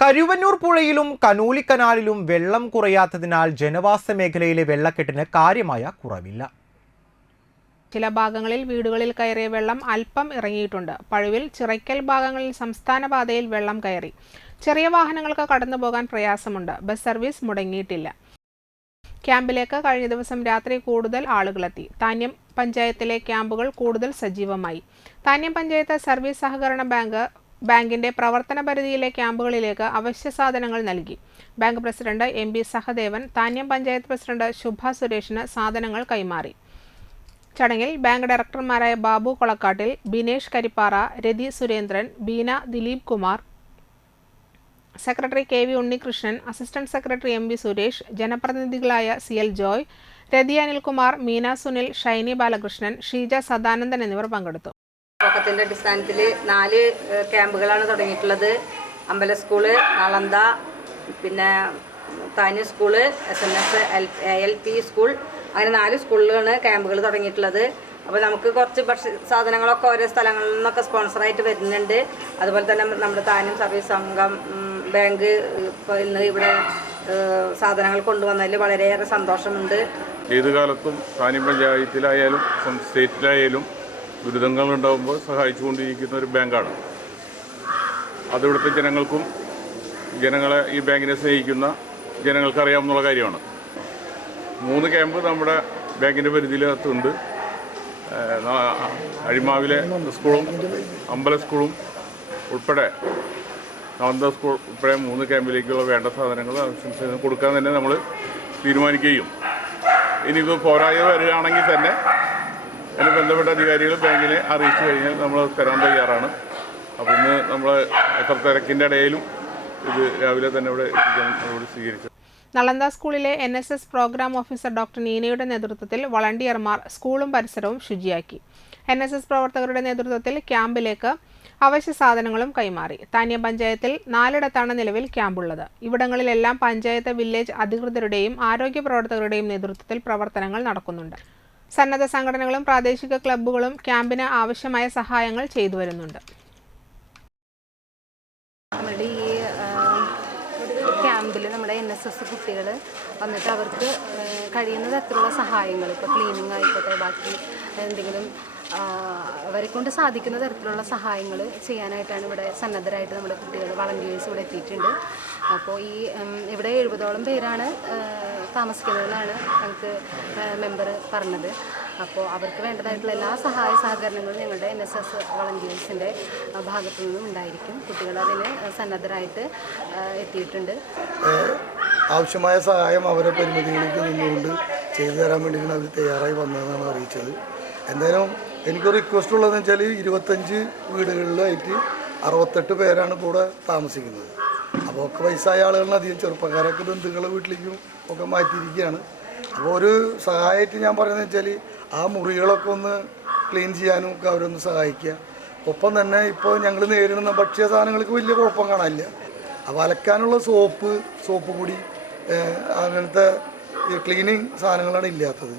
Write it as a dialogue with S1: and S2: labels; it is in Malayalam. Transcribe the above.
S1: കരുവന്നൂർ പുഴയിലും കനൂലിക്കനാലിലും വെള്ളം കുറയാത്തതിനാൽ ജനവാസ മേഖലയിലെ വെള്ളക്കെട്ടിന് കാര്യമായ കുറവില്ല.
S2: ചില ഭാഗങ്ങളിൽ വീടുകളിൽ കയറിയ വെള്ളം അല്പം ഇറങ്ങിയിട്ടുണ്ട്. പഴുവിൽ ചിറയ്ക്കൽ ഭാഗങ്ങളിൽ സംസ്ഥാന പാതയിൽ വെള്ളം കയറി. ചെറിയ വാഹനങ്ങൾക്ക് കടന്നുപോകാൻ പ്രയാസമുണ്ട്. ബസ് സർവീസ് മുടങ്ങിയിട്ടില്ല. ക്യാമ്പിലേക്ക് കഴിഞ്ഞ ദിവസം രാത്രി കൂടുതൽ ആളുകളെത്തി. താന്യം പഞ്ചായത്തിലെ ക്യാമ്പുകൾ കൂടുതൽ സജീവമായി. താന്യം പഞ്ചായത്ത് സർവീസ് സഹകരണ ബാങ്ക് ബാങ്കിന്റെ പ്രവർത്തന പരിധിയിലെ ക്യാമ്പുകളിലേക്ക് അവശ്യ സാധനങ്ങൾ നൽകി. Bank president M B Sahadevan Thanyam panchayat president Shubha സുരേഷിന് സാധനങ്ങൾ കൈമാറി. ചടങ്ങിൽ bank ഡയറക്ടർമാരായ Babu Kolakkattil Binesh Karippara Rathi Surendran Beena Dileep Kumar secretary K V Unnikrishnan assistant secretary M V Suresh ജനപ്രതിനിധികളായ C L Joy Rathi Anilkumar Meena Sunil Shiny Balakrishnan Sheeja Sadanandan എന്നിവർ പങ്കെടുത്തു.
S3: യോഗത്തിന്റെ അടിസ്ഥാനത്തിൽ നാല് ക്യാമ്പുകളാണ് തുടങ്ങിയിട്ടുള്ളത്. അമ്പല സ്കൂൾ നളന്ത പിന്നെ Thani school S N S L L P school. അങ്ങനെ നാല് സ്കൂളിലാണ് ക്യാമ്പുകൾ തുടങ്ങിയിട്ടുള്ളത്. അപ്പോൾ നമുക്ക് കുറച്ച് ഭക്ഷ്യ സാധനങ്ങളൊക്കെ ഓരോ സ്ഥലങ്ങളിൽ നിന്നൊക്കെ സ്പോൺസറായിട്ട് വരുന്നുണ്ട്. അതുപോലെ തന്നെ നമ്മുടെ താനും സർവീസ് സംഘം ബാങ്ക് ഇപ്പോൾ ഇന്ന് ഇവിടെ സാധനങ്ങൾ കൊണ്ടുവന്നതിൽ വളരെയേറെ സന്തോഷമുണ്ട്.
S4: ഏത് കാലത്തും താന്യം പഞ്ചായത്തിലായാലും സ്റ്റേറ്റിലായാലും ദുരിതങ്ങൾ ഉണ്ടാകുമ്പോൾ സഹായിച്ചുകൊണ്ടിരിക്കുന്ന ഒരു ബാങ്കാണ്. അതിവിടുത്തെ ജനങ്ങൾക്കും ജനങ്ങളെ ഈ ബാങ്കിനെ സ്നേഹിക്കുന്ന ജനങ്ങൾക്ക് അറിയാവുന്ന കാര്യമാണ്. മൂന്ന് ക്യാമ്പ് നമ്മുടെ ബാങ്കിന്റെ പരിധിയിലകത്തുണ്ട്. അഴിമാവിലെ സ്കൂളും അമ്പല സ്കൂളും ഉൾപ്പെടെ നവന്ത സ്കൂൾ ഉൾപ്പെടെ മൂന്ന് ക്യാമ്പിലേക്കുള്ള വേണ്ട സാധനങ്ങൾ കൊടുക്കാൻ തന്നെ നമ്മൾ തീരുമാനിക്കുകയും. ഇനിയിപ്പോൾ പോരായ വരികയാണെങ്കിൽ തന്നെ അതിന് ബന്ധപ്പെട്ട അധികാരികൾ ബാങ്കിനെ അറിയിച്ചു കഴിഞ്ഞാൽ നമ്മൾ തരാൻ തയ്യാറാണ്. അപ്പോൾ ഇന്ന് നമ്മൾ എത്ര തിരക്കിന്റെ ഇടയിലും ഇത് രാവിലെ തന്നെ ഇവിടെ എത്തിക്കാൻ നമ്മളോട് സ്വീകരിച്ചു
S2: നളന്ദ സ്കൂളിലെ N S S program officer doctor നീനയുടെ നേതൃത്വത്തിൽ വളണ്ടിയർമാർ സ്കൂളും പരിസരവും ശുചിയാക്കി. എൻ എസ് എസ് പ്രവർത്തകരുടെ നേതൃത്വത്തിൽ ക്യാമ്പിലേക്ക് അവശ്യ സാധനങ്ങളും കൈമാറി. താനിയ പഞ്ചായത്തിൽ നാലിടത്താണ് നിലവിൽ ക്യാമ്പുള്ളത്. ഇവിടങ്ങളിലെല്ലാം പഞ്ചായത്ത് വില്ലേജ് അധികൃതരുടെയും ആരോഗ്യ പ്രവർത്തകരുടെയും നേതൃത്വത്തിൽ പ്രവർത്തനങ്ങൾ നടക്കുന്നുണ്ട്. സന്നദ്ധ സംഘടനകളും പ്രാദേശിക ക്ലബ്ബുകളും ക്യാമ്പിന് ആവശ്യമായ സഹായങ്ങൾ ചെയ്തു വരുന്നുണ്ട്.
S5: നമ്മുടെ ഈ ക്യാമ്പിൽ നമ്മുടെ എൻ എസ് എസ് കുട്ടികൾ വന്നിട്ട് അവർക്ക് കഴിയുന്ന തരത്തിലുള്ള സഹായങ്ങൾ ഇപ്പോൾ ക്ലീനിങ് ആയിക്കോട്ടെ ബാക്കി എന്തെങ്കിലും അവരെ കൊണ്ട് സാധിക്കുന്ന തരത്തിലുള്ള സഹായങ്ങൾ ചെയ്യാനായിട്ടാണ് ഇവിടെ സന്നദ്ധരായിട്ട് നമ്മുടെ കുട്ടികൾ വളണ്ടിയേഴ്സ് ഇവിടെ എത്തിയിട്ടുണ്ട്. അപ്പോൾ ഈ ഇവിടെ എഴുപതോളം പേരാണ് താമസിക്കുന്നതെന്നാണ് ഞങ്ങൾക്ക് മെമ്പർ പറഞ്ഞത്. അപ്പോൾ അവർക്ക് വേണ്ടതായിട്ടുള്ള എല്ലാ സഹായ സഹകരണങ്ങളും ഞങ്ങളുടെ എൻ എസ് എസ് വളണ്ടിയേഴ്സിന്റെ ഭാഗത്തു നിന്നും ഉണ്ടായിരിക്കും. കുട്ടികൾ അതിന് സന്നദ്ധരായിട്ട് എത്തിയിട്ടുണ്ട്.
S6: ആവശ്യമായ സഹായം അവരെ പരിമിതികളിലേക്ക് നിന്നുകൊണ്ട് ചെയ്തു തരാൻ വേണ്ടിയാണ് അവർ തയ്യാറായി വന്നതെന്നാണ് അറിയിച്ചത്. എന്തായാലും എനിക്ക് റിക്വസ്റ്റ് ഉള്ളതെന്ന് വെച്ചാൽ ഇരുപത്തഞ്ച് വീടുകളിലായിട്ട് അറുപത്തെട്ട് പേരാണ് കൂടെ താമസിക്കുന്നത്. ഒക്കെ വയസ്സായ ആളുകളിന് അധികം ചെറുപ്പക്കാരൊക്കെ ബന്ധുക്കളെ വീട്ടിലേക്കും ഒക്കെ മാറ്റിയിരിക്കുകയാണ്. അപ്പോൾ ഒരു സഹായമായിട്ട് ഞാൻ പറയുന്നത് വെച്ചാൽ ആ മുറികളൊക്കെ ഒന്ന് ക്ലീൻ ചെയ്യാനും ഒക്കെ അവരൊന്ന് സഹായിക്കുക. ഒപ്പം തന്നെ ഇപ്പോൾ ഞങ്ങൾ നേരിടുന്ന ഭക്ഷ്യ സാധനങ്ങൾക്ക് വലിയ കുഴപ്പം കാണാനില്ല. അപ്പോൾ അലക്കാനുള്ള സോപ്പ് സോപ്പ് പൊടി അങ്ങനത്തെ ക്ലീനിങ് സാധനങ്ങളാണ് ഇല്ലാത്തത്.